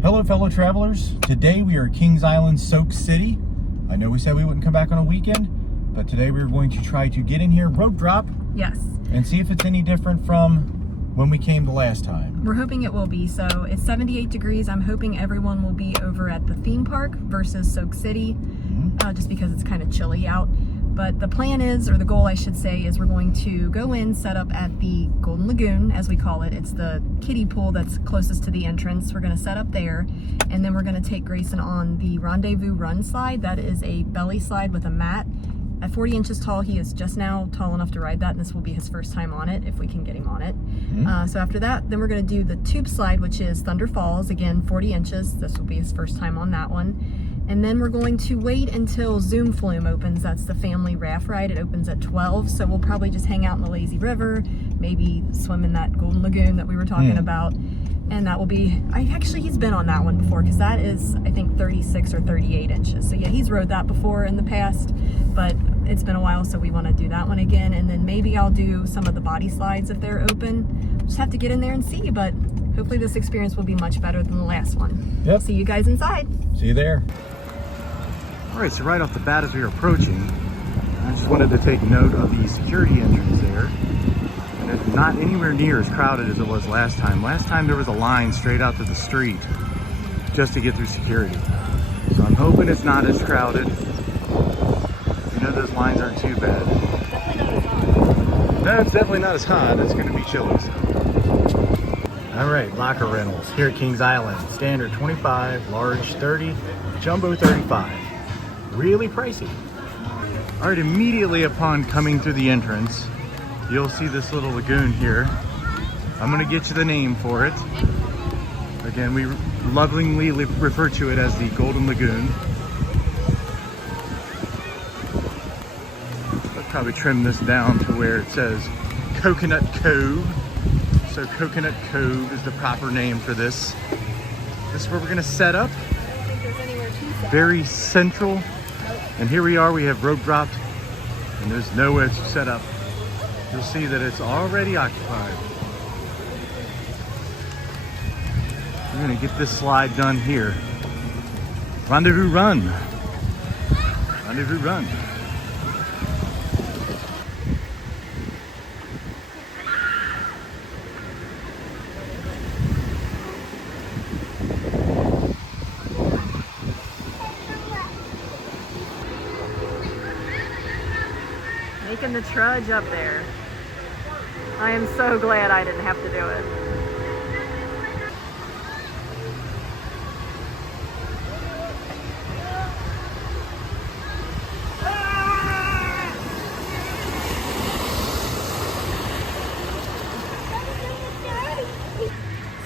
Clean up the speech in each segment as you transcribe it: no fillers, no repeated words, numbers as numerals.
Hello fellow travelers, today we are at Kings Island, Soak City. I know we said we wouldn't come back on a weekend, but today we're going to try to get in here, rope drop, Yes. and see if it's any different from when we came the last time. We're hoping it will be. So it's 78 degrees. I'm hoping everyone will be over at the theme park versus Soak City, just because it's kind of chilly out. But the plan is, or the goal I should say, is we're going to go in, set up at the Golden Lagoon, as we call it. It's the kiddie pool that's closest to the entrance. We're gonna set up there, and then we're gonna take Grayson on the Rendezvous Run slide. That is a belly slide with a mat. At 40 inches tall, he is just now tall enough to ride that, and this will be his first time on it, if we can get him on it. So after that, then we're gonna do the tube slide, which is Thunder Falls, again, 40 inches. This will be his first time on that one. And then we're going to wait until Flume opens. That's the family raft ride. It opens at 12, so we'll probably just hang out in the lazy river, maybe swim in that Golden Lagoon that we were talking about. And that will be, he's been on that one before, because that is, I think, 36 or 38 inches. So yeah, he's rode that before in the past, but it's been a while, so we want to do that one again. And then maybe I'll do some of the body slides if they're open. Just have to get in there and see, but hopefully this experience will be much better than the last one. Yep. See you guys inside. See you there. All right, so right off the bat as we were approaching, I just wanted to take note of the security entrance there. And it's not anywhere near as crowded as it was last time. Last time there was a line straight out to the street just to get through security. So I'm hoping it's not as crowded. You know, those lines aren't too bad. No, it's definitely not as hot. It's gonna be chilly. All right, locker rentals here at Kings Island. Standard 25, large 30, jumbo 35. Really pricey. All right, immediately upon coming through the entrance, you'll see this little lagoon here. I'm gonna get you the name for it. Again, we lovingly refer to it as the Golden Lagoon. I'll probably trim this down to where it says Coconut Cove. So Coconut Cove is the proper name for this. This is where we're gonna set up. I don't think there's anywhere to set. Very central. And here we are, we have rope dropped, and there's nowhere to set up. You'll see that it's already occupied. We're gonna get this slide done here. Rendezvous Run. Rendezvous Run. Making the trudge up there. I am so glad I didn't have to do it.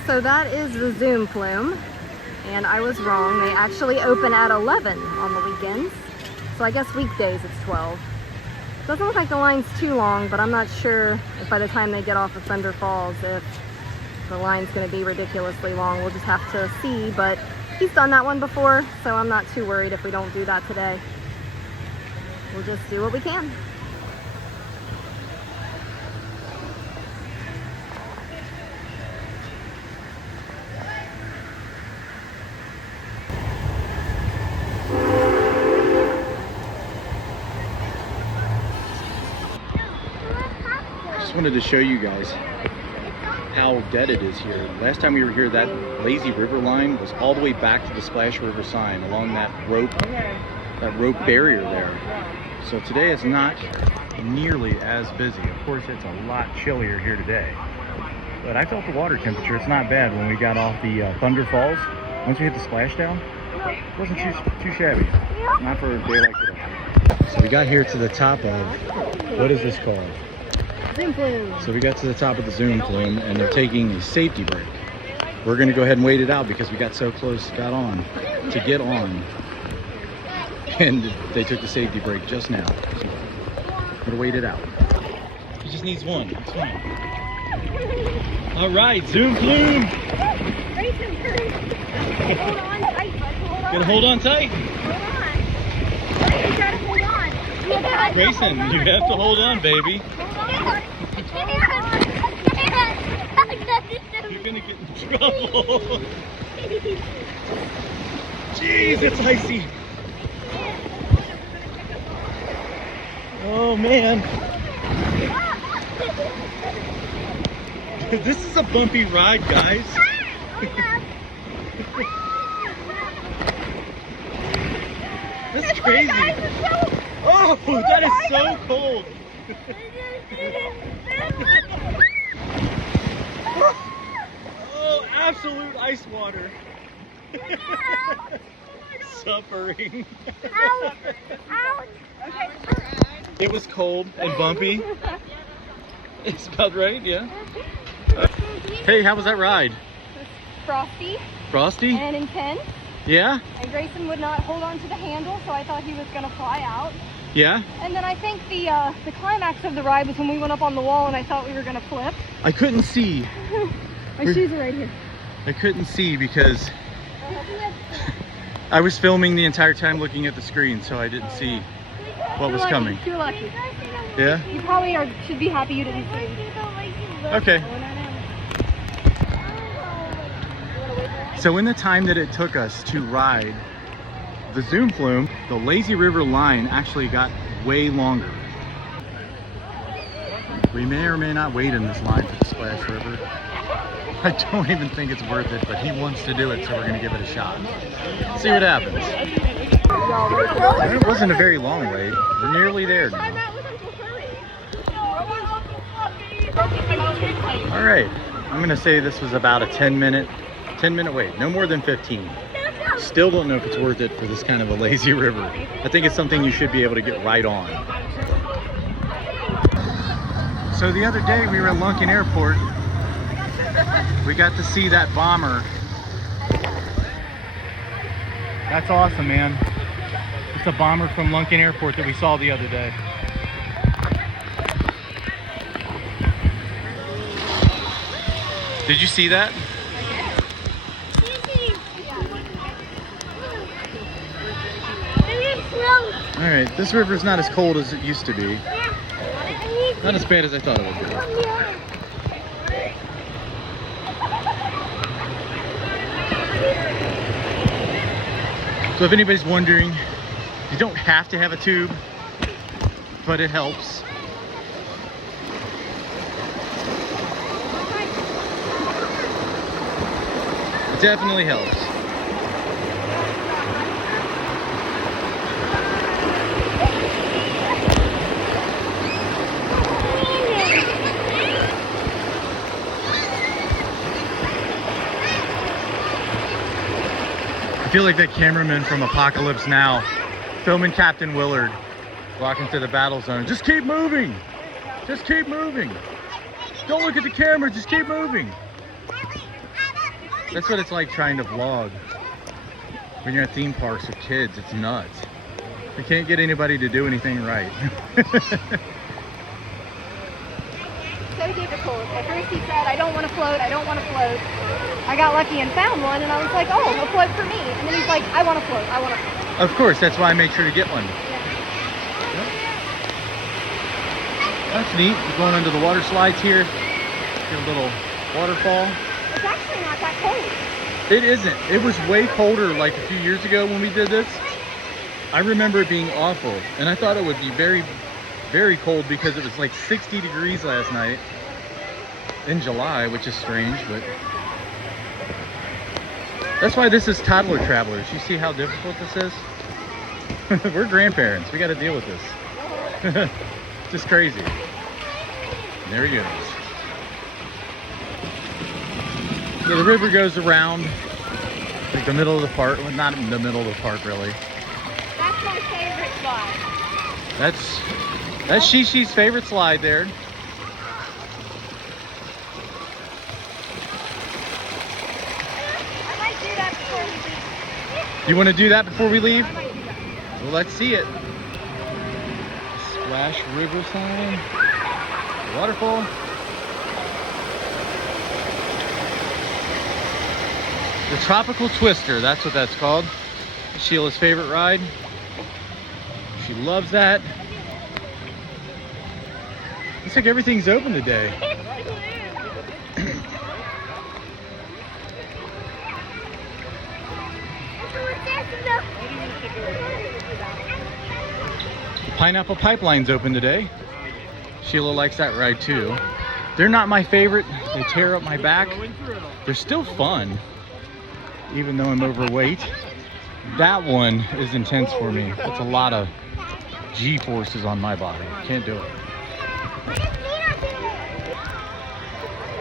So that is the Flume, and I was wrong. They actually open at 11 on the weekends. So I guess weekdays it's 12. Doesn't look like the line's too long, but I'm not sure if by the time they get off of Thunder Falls, if the line's going to be ridiculously long. We'll just have to see, but he's done that one before, so I'm not too worried if we don't do that today. We'll just do what we can. Just wanted to show you guys how dead it is here. Last time we were here, that lazy river line was all the way back to the Splash River sign along that rope barrier there. So today it's not nearly as busy. Of course, it's a lot chillier here today. But I felt the water temperature. It's not bad when we got off the Thunder Falls. Once we hit the splashdown, it wasn't too shabby. Not for a day like today. So we got here to the top of, what is this called? Flume. So we got to the top of the Flume, and they're taking a safety break. We're gonna go ahead and wait it out because we got so close, to get on. And they took the safety break just now. So we're gonna wait it out. He just needs one, it's fine. All right, Flume. Hold on tight, bud. Hold on. Gonna hold on tight? Hold on. You gotta hold on. Grayson, you have to hold on, baby. Hold on. You're gonna get in trouble. Jeez, it's icy. Oh man. This is a bumpy ride, guys. This is crazy. Oh, that is so cold. Oh, absolute ice water. Suffering. It was cold and bumpy. It's about right, yeah. Hey, how was that ride? Frosty. Frosty? And intense. Yeah? And Grayson would not hold on to the handle, so I thought he was going to fly out. Yeah? And then I think the climax of the ride was when we went up on the wall and I thought we were going to flip. I couldn't see. My shoes are right here. I couldn't see because I was filming the entire time looking at the screen, so I didn't see what was coming. You're lucky. Yeah? You probably should be happy you didn't see. Okay. So in the time that it took us to ride the Zoom Flume, the Lazy River line actually got way longer. We may or may not wait in this line for the Splash River. I don't even think it's worth it, but he wants to do it, so we're gonna give it a shot. See what happens. And it wasn't a very long wait. We're nearly there now. All right, I'm gonna say this was about a 10 minute wait, no more than 15. Still don't know if it's worth it for this kind of a lazy river. I think it's something you should be able to get right on. So the other day we were at Lunkin Airport. We got to see that bomber. That's awesome, man. It's a bomber from Lunkin Airport that we saw the other day. Did you see that? All right, this river's not as cold as it used to be. Not as bad as I thought it would be. So if anybody's wondering, you don't have to have a tube, but it helps. It definitely helps. I feel like that cameraman from Apocalypse Now, filming Captain Willard, walking through the battle zone. Just keep moving. Just keep moving. Don't look at the camera, just keep moving. That's what it's like trying to vlog. When you're at theme parks with kids, it's nuts. You can't get anybody to do anything right. So difficult. At first he said, I don't want to float, I don't want to float. I got lucky and found one, and I was like, oh, a float for me. And then he's like, I want to float, I want to float. Of course, that's why I made sure to get one. Yep. That's neat. We're going under the water slides here. Get a little waterfall. It's actually not that cold. It isn't. It was way colder like a few years ago when we did this. I remember it being awful, and I thought it would be very, very cold because it was like 60 degrees last night in July, which is strange, but that's why this is toddler travelers. You see how difficult this is? We're grandparents. We got to deal with this. Just crazy. And there he goes. Yeah, the river goes around like the middle of the park. Well, not in the middle of the park, really. That's my favorite slide. That's Shishi's favorite slide there. I might do that before we leave. You want to do that before we leave? I might do that. Well, let's see it. Splash River sign. Waterfall. The Tropical Twister, that's what that's called. Sheila's favorite ride. She loves that. Looks like everything's open today. The Pineapple Pipeline's open today. Sheila likes that ride too. They're not my favorite. They tear up my back. They're still fun, even though I'm overweight. That one is intense for me. It's a lot of G-forces on my body. Can't do it.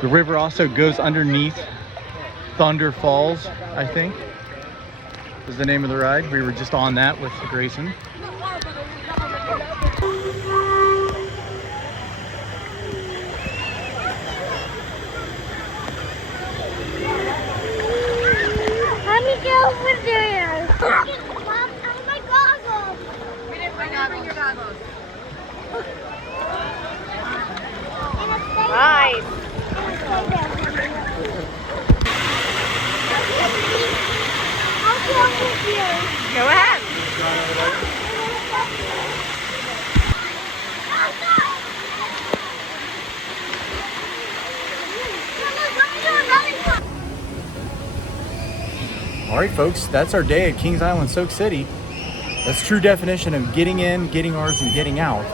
The river also goes underneath Thunder Falls, I think, is the name of the ride. We were just on that with Grayson. Let me go over there. Mom, how's my goggles? We didn't bring your goggles. Nice. I'll go with you. Go ahead. All right, folks, that's our day at Kings Island, Soak City. That's true definition of getting in, getting ours, and getting out.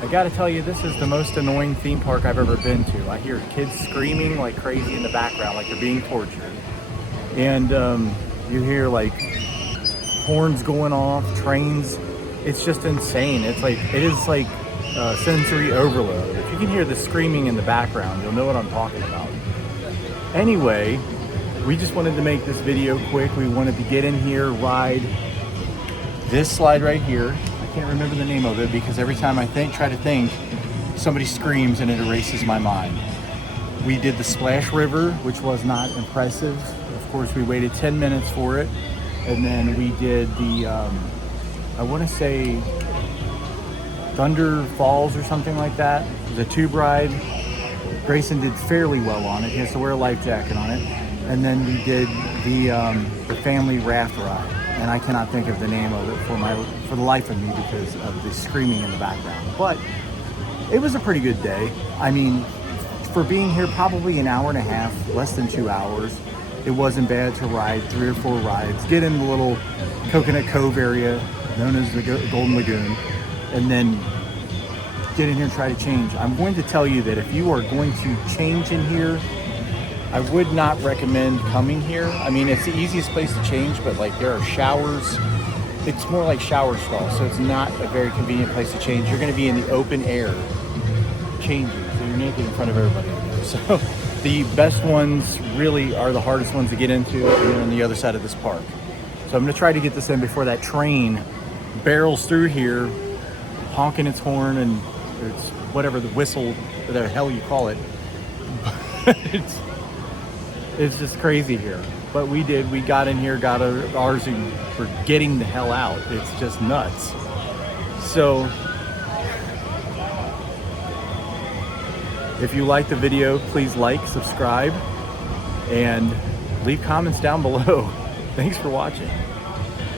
I gotta tell you, this is the most annoying theme park I've ever been to. I hear kids screaming like crazy in the background, like they're being tortured. And you hear like horns going off, trains. It's just insane. It is like sensory overload. If you can hear the screaming in the background, you'll know what I'm talking about. Anyway, we just wanted to make this video quick. We wanted to get in here, ride this slide right here. I can't remember the name of it because every time I try to think, somebody screams and it erases my mind. We did the Splash River, which was not impressive. Of course, we waited 10 minutes for it. And then we did the, I want to say Thunder Falls or something like that. It was a tube ride. Grayson did fairly well on it. He has to wear a life jacket on it. And then we did the family raft ride, and I cannot think of the name of it for the life of me because of the screaming in the background. But it was a pretty good day. I mean, for being here probably an hour and a half, less than 2 hours, it wasn't bad to ride 3 or 4 rides, get in the little Coconut Cove area known as the Golden Lagoon, and then get in here and try to change. I'm going to tell you that if you are going to change in here, I would not recommend coming here. I mean, it's the easiest place to change, but like there are showers. It's more like shower stalls, so it's not a very convenient place to change. You're gonna be in the open air changing, so you're naked in front of everybody. So the best ones really are the hardest ones to get into, and they're on the other side of this park. So I'm gonna try to get this in before that train barrels through here, honking its horn and it's whatever the whistle, whatever the hell you call it. It's just crazy here. But we got in here, got ours, and we're getting the hell out. It's just nuts. So, if you like the video, please like, subscribe, and leave comments down below. Thanks for watching.